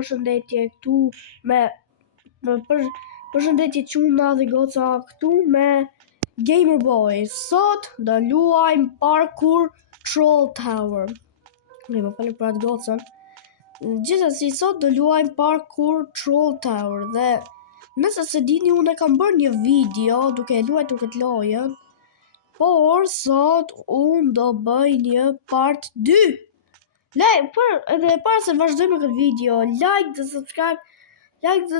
Përshëndetje këtu me përshëndetje çuna dhe goca këtu me Gamerboy. Sot do luajm Parkour Troll Tower. Ne më falni për atë gocën. Gjithsesi sot do luajm Parkour Troll Tower dhe nëse se dini unë kam bërë një video duke luajtur këtë lojën, por sot unë do bëj një part 2. Edhe para se vazhdojmë këtë video, like dhe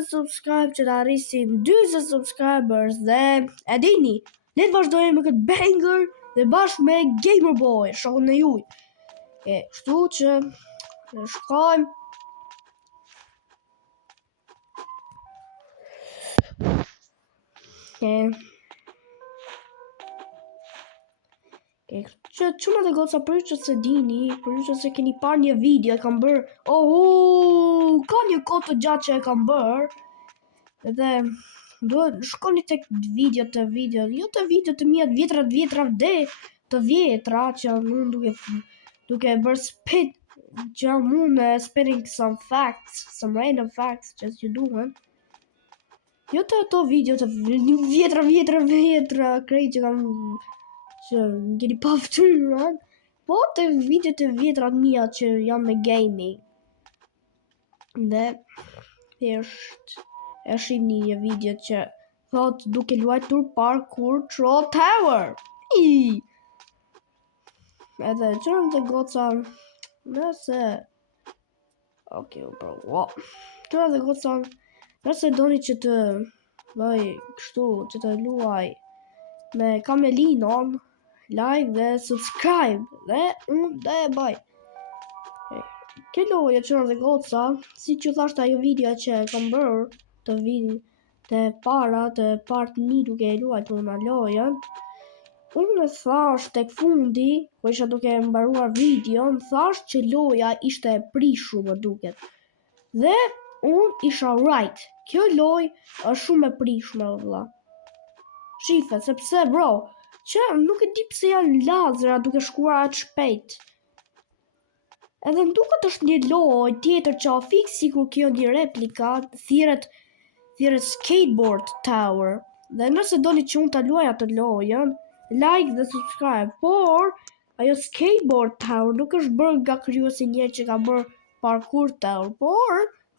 subscribe që të arrisim 20 subscribers dhe e dini, le të vazhdojmë me këtë banger dhe bashkë me Gamerboy, shokun e juaj. Kështu që ne shkojmë. Çuna dhe goca, për ju që se dini, për ju që se keni parë një video, kam bërë, ka një kohë të gjatë që e kam bërë, edhe duhet shkoni tek video, jo të video të mia të vjetra dhe të vjetra, që unë duke bërë spit, që unë spitting some facts, some random facts, që s'ju duhen, jo të ato video të vjetra, krejt që kam që keni pa ftyrat, po të video të vjetra mia që janë me gaming. Dhe e shihni një video që thot duke luajtur Parkour Troll Tower. Edhe çuna të goca, nëse çuna të goca, nëse doni që të bëj kështu, që të luaj me Kamelinon, like dhe subscribe dhe unë dhe e bëj. Kjo loja çuna dhe goca, si që thashtë ajo video që kam bërë të video të para të part 1 duke e luajtur në lojën, unë thash tek fundi, po isha duke mbaruar videon, thash që loja ishte e prishur më duket. Dhe unë isha right. Kjo lojë është shumë e prishme vëlla. Shife, sepse bro, që nuk e di pse janë lazera duke shkuar atë shpejt. Edhe më duket është një lojë tjetër që a fix sikur kjo një replika, thirret Skateboard Tower. Dhe nëse doni që unë ta luaj atë lojën, like dhe subscribe. Por ajo Skateboard Tower nuk është bërë nga krijuesi njerë që ka bërë Parkour Tower, por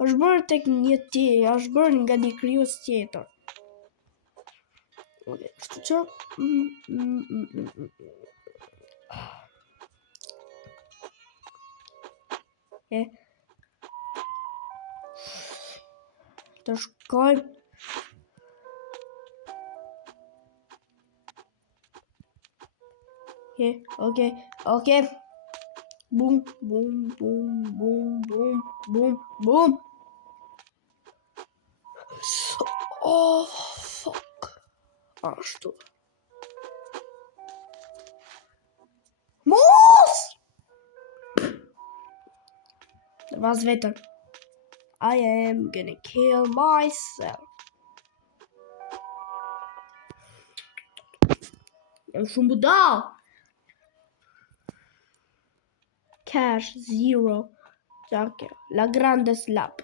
është bërë tek një tjetër, është bërë nga një krijues tjetër. Kështu që të shkojmë. Okay. Boom. Oh, fuck. Ashtu. Mos! Vas vetëm. I am gonna kill myself. Jam shumë budal. Cash 0. La grande slap.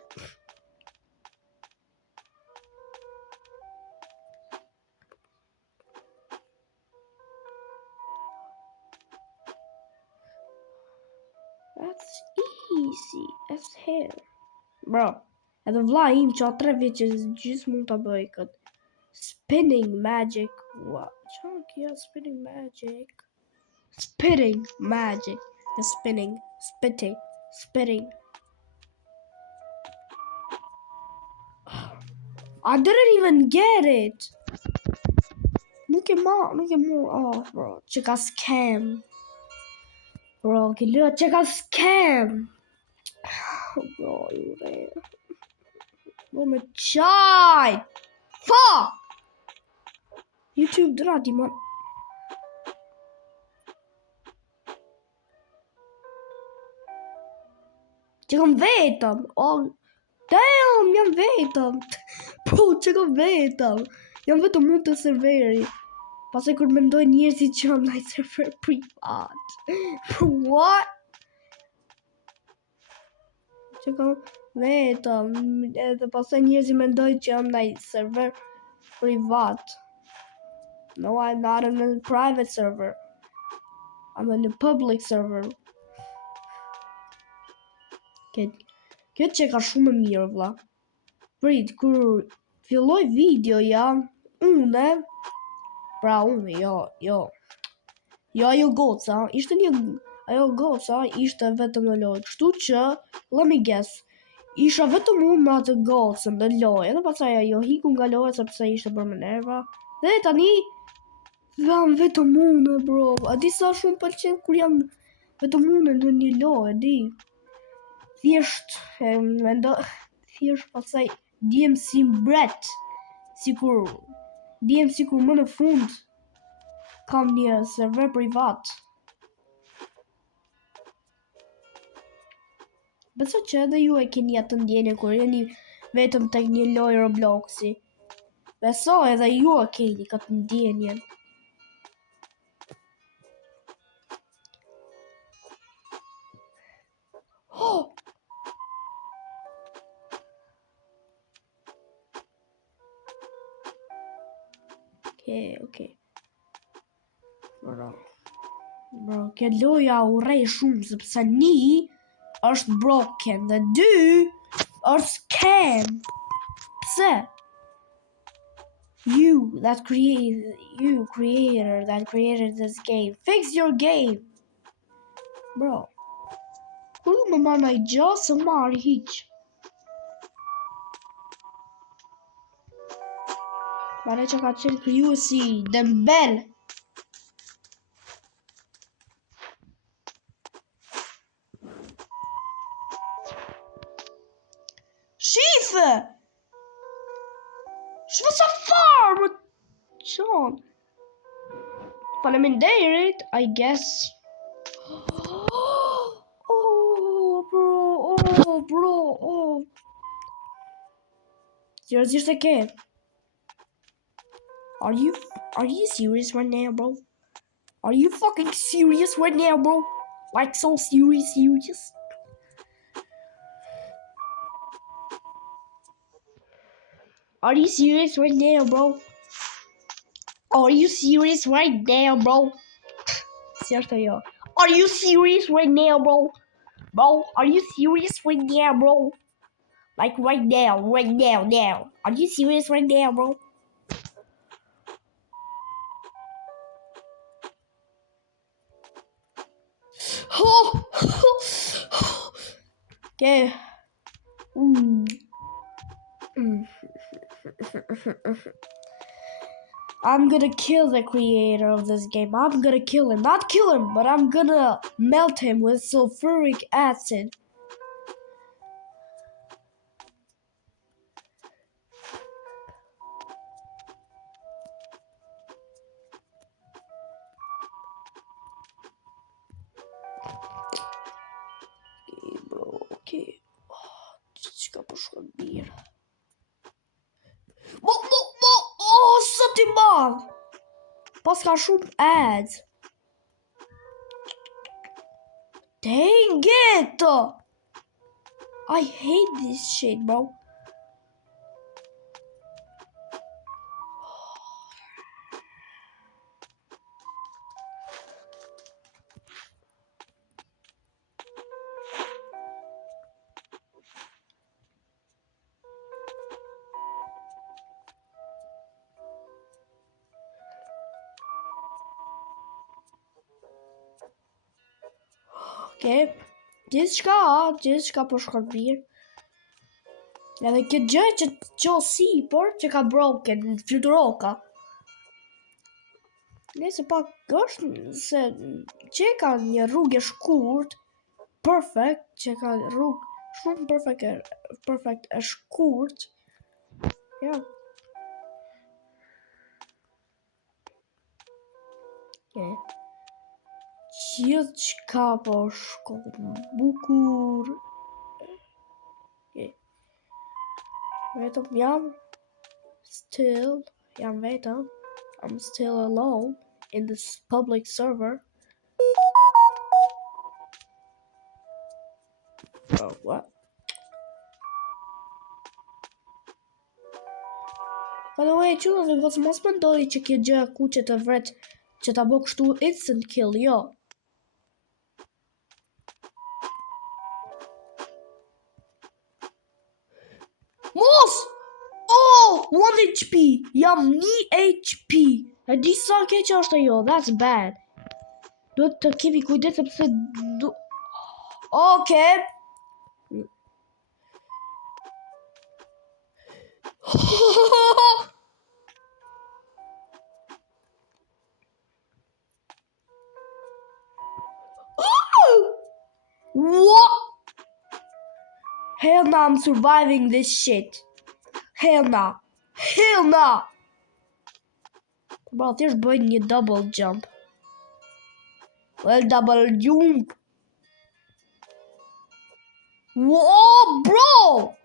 That's easy as hell. Bro, edhe vlla im që a 3 vjet që gjithë mund ta bëj këtë. Spinning magic. What? Çfarë kjo spinning magic? Spitting magic. Spitting. I didn't even get it. Nuk e mor. Bro, që ka scam. Bro, që ka scam. Bro, me qaj. Fuck. YouTube drati, man. Që kam vetëm. Damn, jam vetëm. Bro, që kam vetëm. Jam vetëm mund të serveri. Pastaj kur mendoj njerëzit që jam ndaj server privat. Bro, what? Që kam vetëm, edhe pastaj njerëzit mendojnë që jam ndaj server privat. No, I'm not on a private server. I'm on a public server. Kjo që ka shumë mirë, vlla. Prit, kur filloj videoja, unë, jo ajo goca, ajo goca ishte vetëm në lojë, kështu që, let me guess, isha vetëm unë me atë gocën në lojë, edhe pastaj ajo hiku nga loja sepse ishte bërë me nerva, dhe tani, jam vetëm unë, bro, a di sa shumë pëlqen kur jam vetëm unë në një lojë, di, thjesht, thjesht pastaj, diem si mbret, sikur më në fund, kam një server privat. Besoj që edhe ju e keni atë ndjenjë kur jeni vetëm tek një lojë Robloxi. Besoj edhe ju e keni këtë ndjenjë. Oh! Okay. Bro, kjo loja urrej shumë sepse një është broken dhe dy është scam. Pse? You creator that created this game, fix your game. Bro, kur më marrë i gjë së marrë hiq. Pare që ka qenë kryusi Dembel. Shife! Shve sa farë, më qonë. Faleminderit, I guess. Oh, bro. Seriøst e ke? Are you serious right now, bro? Are you fucking serious right now, bro? Like so serious? Are you serious right now, bro? Are you serious right now, bro? Seriously, yo. Are you serious right now, bro? Bro, are you serious right now, bro? Like right now. Are you serious right now, bro? Okay. I'm gonna kill the creator of this game. I'm gonna kill him. Not kill him, but I'm gonna melt him with sulfuric acid. Okay, bro. Okay. Ska poszło bir. Co ty mam? Paska shumë ads. Dang it! I hate this shit, bro. Okay. Gjithçka po shkon mirë. Edhe këtë gjë që qo sipër që ka broken fluturoka. Nëse pak është se që ka një rrugë shkurt, perfect, që ka rrugë shumë perfect e shkurt. Ja. Okay. Gjithçka po shkon bukur. Okay. Vetëm I'm still alone in this public server. Oh, what? By the way, qëra dhe goca mos mendoj që kjo gjë kuqe të vret që ta bë kështu instant kill, jo. Mos! Oh, 1 HP! Jam 1 HP! E di sa keq është ajo, that's bad. Duhet të kemi kujdes sepse Okay. What? Hell no, I'm surviving this shit. Hell no. Hell no. Bro, thjesht bëj një double jump. Well, double jump. Whoa, bro!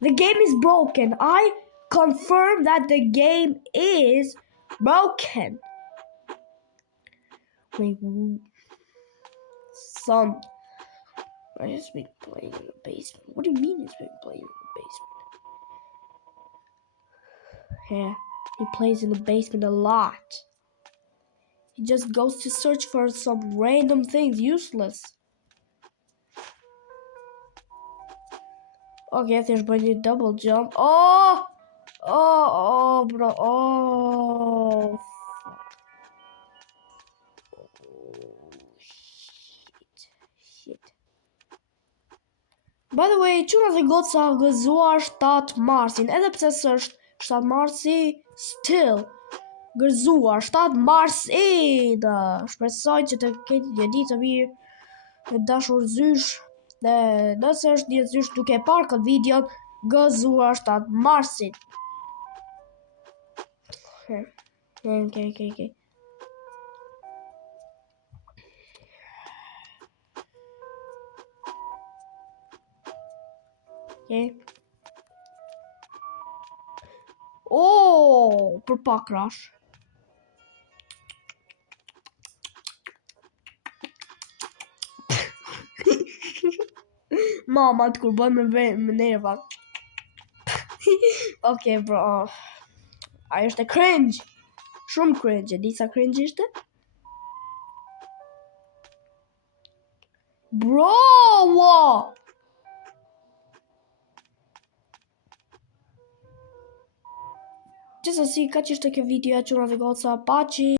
The game is broken. I confirm that the game is broken. Wait, son. I just been playing in the basement. What do you mean it's been playing in the basement? Yeah, he plays in the basement a lot. He just goes to search for some random things, useless. Okay, there's a double jump. Oh, bro. Oh, shit. By the way, qëra dhe goca gëzuar 7 marsin, edhe pse s'është 7 marsi, still gëzuar 7 marsin. Shpresoj që të keni një ditë të mirë, të dashur zysh, dhe nëse është një zysh duke parë këtë video, gëzuar 7 marsin. Okay. Okay. Oh, për pak krash. Mama të kur bëj me nerva. Okay, bro. Ajo është cringe. Shumë cringe. E di sa cringe ishte? Bro! Gjithsesi, kaq ishte kjo video, çuna dhe goca, paçi.